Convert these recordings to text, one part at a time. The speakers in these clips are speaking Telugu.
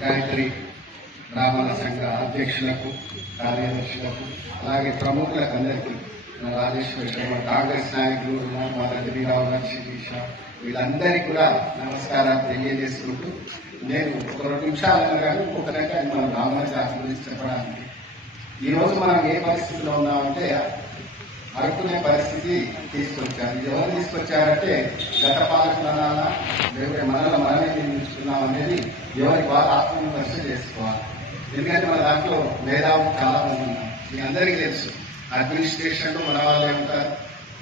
గాయత్రి బ్రాహ్మణ సంఘ అధ్యక్షులకు కార్యదర్శులకు అలాగే ప్రముఖులకు అందరికీ మన రాజేశ్వరి శర్మ కాంగ్రెస్ నాయకులు మా రజనీరావు గారు శిరీష వీళ్ళందరికీ కూడా నమస్కారాలు తెలియజేసుకుంటూ నేను ఒక రెండు నిమిషాలు కానీ ఒక రకంగా మనం బ్రాహ్మణ గురించి చెప్పడానికి. ఈరోజు మనం ఏ పరిస్థితిలో ఉన్నామంటే అనుకునే పరిస్థితి తీసుకొచ్చారు. ఇది ఎవరు తీసుకొచ్చారంటే గత పాలకులు దేవుడి మనల్ని మనమే నిర్మించుకున్నాం అనేది ఎవరికి వారు ఆత్మవిమర్శ చేసుకోవాలి. ఎందుకంటే మన దాంట్లో మేధావులు చాలా మంది ఉన్నారు మీ అందరికీ తెలుసు. అడ్మినిస్ట్రేషన్లో మన వాళ్ళే ఉంటారు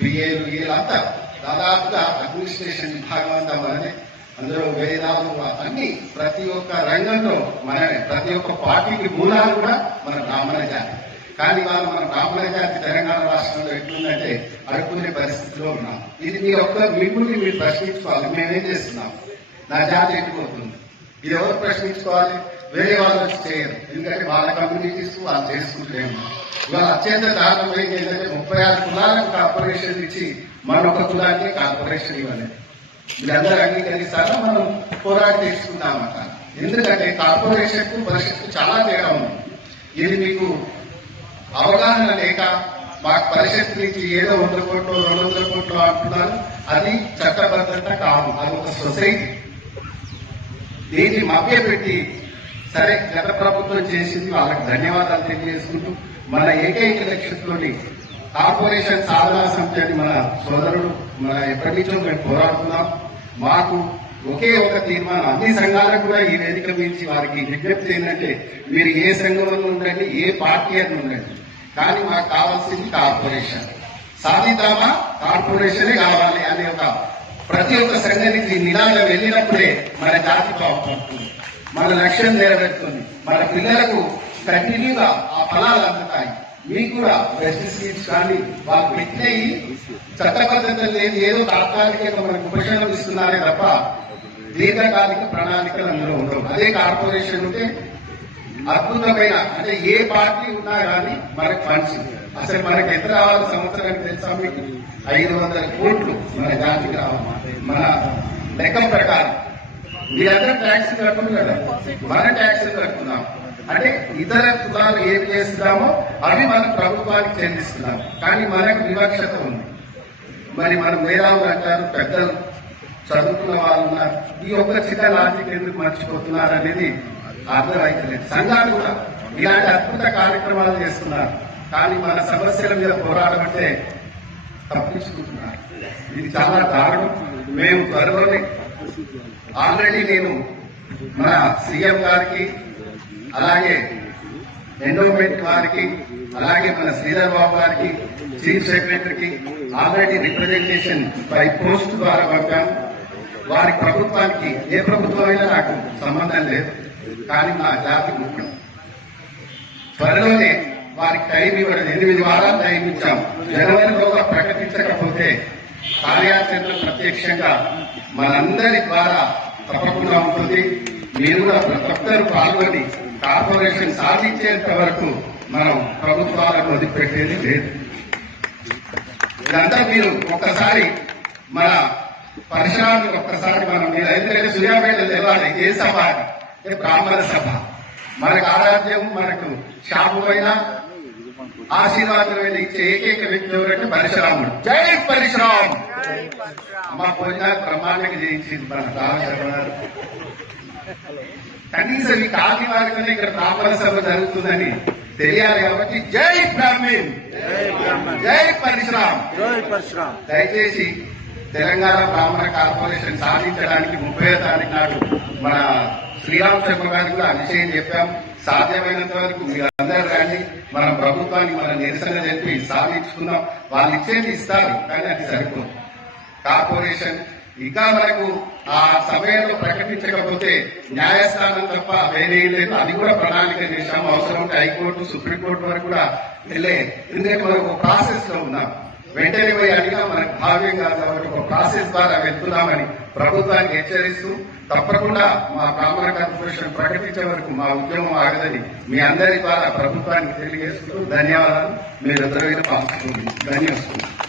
బిఏలు అంతా దాదాపుగా అడ్మినిస్ట్రేషన్ విభాగం అంతా మనమే అందులో వేదాలు అన్ని ప్రతి ఒక్క రంగంలో మనమే ప్రతి ఒక్క పార్టీకి మూలాలు కూడా మన బ్రాహ్మణ జాతి. కానీ వాళ్ళు మన బ్రాహ్మణ తెలంగాణ రాష్ట్రంలో ఎట్లుందంటే అడుక్కునే పరిస్థితిలో ఉన్నాం ఇది మీ ఒక్క మిమ్మల్ని మీరు ప్రశ్నించుకోవాలి. మేమేం చేస్తున్నాం? నా జాతి ఎట్టుకోతుంది ఇది ఎవరు ప్రశ్నించుకోవాలి? వేరే వాళ్ళు వచ్చి చేయరు. ఎందుకంటే వాళ్ళ కమ్యూనిటీస్ వాళ్ళు చేసుకుంటలేము. ఇవాళ అత్యంత దారుణమైంది ఏంటంటే ముప్పై ఆరు కులాలకు కార్పొరేషన్ ఇచ్చి మన ఒక కులానికి కార్పొరేషన్ ఇవ్వలేదు. వీళ్ళందరూ అంగీకరిస్తారో? మనం పోరాడి తీసుకుందామట ఎందుకంటే కార్పొరేషన్కు చాలా తేడా ఉంది. ఇది మీకు అవగాహన లేక మా పరిషత్ నుంచి ఏదో వందల కోట్లు రెండు వందల కోట్లు అంటున్నారు. అది చట్టబద్ధత కాదు. అది ఒక సొసైటీ. దీన్ని మభ్యపెట్టి సరే గత ప్రభుత్వం చేసింది వాళ్ళకి ధన్యవాదాలు తెలియజేసుకుంటూ మన ఏకైక లక్ష్యంలోని కార్పొరేషన్ సాధనా సమితి అని మన సోదరుడు మన ఎప్పటి నుంచో మేము పోరాడుతున్నాం. మాకు ఒకే ఒక తీర్మానం. అన్ని సంఘాలకు కూడా ఈ వేదిక మించి వారికి విజ్ఞప్తి ఏంటంటే మీరు ఏ సంఘంలో ఉండండి ఏ పార్టీ అని ఉండండి. కానీ మాకు కావాల్సింది కార్పొరేషన్. సాధిద్దామా? కార్పొరేషనే కావాలి అనే ఒక ప్రతి ఒక్క సంఘానికి నినాదం వెళ్ళినప్పుడే మన జాతి బాగుపడుతుంది మన లక్ష్యం నెరవేరుతుంది. మన పిల్లలకు కంటిన్యూగా ఆ ఫలాలు అందుతాయి. మీకు కూడా బెస్ట్ సీట్స్ కానీ వాళ్ళు పెట్టినవి చట్టబద్ధత లేదు. ఏదో తాత్కాలికంగా మనకు ఉపశమనం ఇస్తున్నారే తప్ప దీర్ఘకాలిక ప్రణాళికలు అందులో ఉండవు. అదే కార్పొరేషన్ ఉంటే అద్భుతమైన అంటే ఏ పార్టీ ఉన్నా కానీ మనకు ఫండ్స్ అసలు మనకి ఎంత రావాలి సంవత్సరానికి తెలుసా మీకు? ఐదు వందల కోట్లు మన జాతికి రావాలి మన లెక్కల ప్రకారం. మీరందరూ ట్యాక్స్ కట్టుకున్నారు కదా? మన ట్యాక్స్ కట్టుకున్నాం అంటే ఇతర కులాలు ఏం చేస్తున్నామో అవి మన ప్రభుత్వానికి చెల్లిస్తున్నాం. కానీ మనకు వివక్షత ఉంది. మరి మన మేధావులు అంటారు పెద్దలు చదువుకున్న వాళ్ళు ఉన్నారు. ఈ ఒక్క చిన్న లాజిక్ ఎందుకు మర్చిపోతున్నారు అనేది అర్థమైతలేదు సంఘాలు కూడా ఇలాంటి అద్భుత కార్యక్రమాలు చేస్తున్నారు. కానీ మన సమస్యల మీద పోరాడమంటే తప్పించుకుంటున్నారు. ఇది చాలా దారుణం. మేము త్వరలోనే ఆల్రెడీ నేను మన సీఎం గారికి అలాగే ఎండోమెంట్ వారికి అలాగే మన శ్రీధర్ బాబు గారికి చీఫ్ సెక్రటరీకి ఆల్రెడీ రిప్రజెంటేషన్ బై పోస్ట్ ద్వారా పంపాం వారి ప్రభుత్వానికి ఏ ప్రభుత్వమైనా నాకు సంబంధం లేదు. కానీ మా జాతి ముఖ్యం త్వరలోనే వారికి టైం ఇవ్వడం ఎనిమిది వారాలు టైం ఇచ్చాం జనవరిలోగా ప్రకటించకపోతే కార్యాచరణ ప్రత్యక్షంగా మనందరి ద్వారా తప్పకుండా ఉంటుంది. మీరు కూడా ప్రతి ఒక్కరు పాల్గొని కార్పొరేషన్ సాధించేంత వరకు మనం ప్రభుత్వాలకు వదిలిపెట్టేది లేదు. ఇదంతా మీరు ఒక్కసారి మన పరిసరాన్ని ఒక్కసారి మనం మీరు ఎందుకంటే సూర్యాపేట తెలవాలి ఏ సభ అంటే బ్రాహ్మణ సభ మనకు ఆరాధ్యం మనకు శాపమైన ఆశీర్వాదమైన ఇచ్చే ఏకైక వ్యక్తి ఎవరంటే పరశురాముడు జై పరశురామ్ మా పోయిన బ్రహ్మాండంగా జయించింది మన రామశర్మ గారు కనీసం ఈ కాకి వారికనే ఇక్కడ బ్రాహ్మణ సభ జరుగుతుందని తెలియాలి కాబట్టి జై బ్రాహ్మణ్ జై పరశురామ్ జై పరశురామ్ దయచేసి తెలంగాణ బ్రాహ్మణ కార్పొరేషన్ సాధించడానికి ముప్పై తారీఖు నాడు మన శ్రీరామ్ శర్మ కూడా నిశ్చయం చెప్పాం. సాధ్యమైనంత వరకు మీరందరూ అందరూ రండి మన ప్రభుత్వానికి మన నిరసన చెప్పి సాధించుకున్నాం వాళ్ళు ఇచ్చేది ఇస్తారు కానీ అది సరిపోదు. కార్పొరేషన్ ఇంకా మనకు ఆ సమయంలో ప్రకటించకపోతే న్యాయస్థానం తప్ప వేరే లేదు. అది కూడా ప్రణాళిక చేశాము. అవసరం ఉంటే హైకోర్టు సుప్రీంకోర్టు వరకు కూడా వెళ్ళే. ఎందుకంటే మనకు ఒక ప్రాసెస్లో ఉన్నాం. వెంటనే పోయి అడిగా మనకు భావ్యం కాదు కాబట్టి ఒక ప్రాసెస్ ద్వారా వెళ్తున్నామని. ప్రభుత్వానికి హెచ్చరిస్తూ తప్పకుండా మా కామన్ కార్పొరేషన్ ప్రకటించే వరకు మా ఉద్యమం ఆగదని మీ అందరి ద్వారా ప్రభుత్వానికి తెలియజేస్తూ ధన్యవాదాలు. మీరు ఎదురైన పాల్గొంటుంది ధన్యవాదాలు.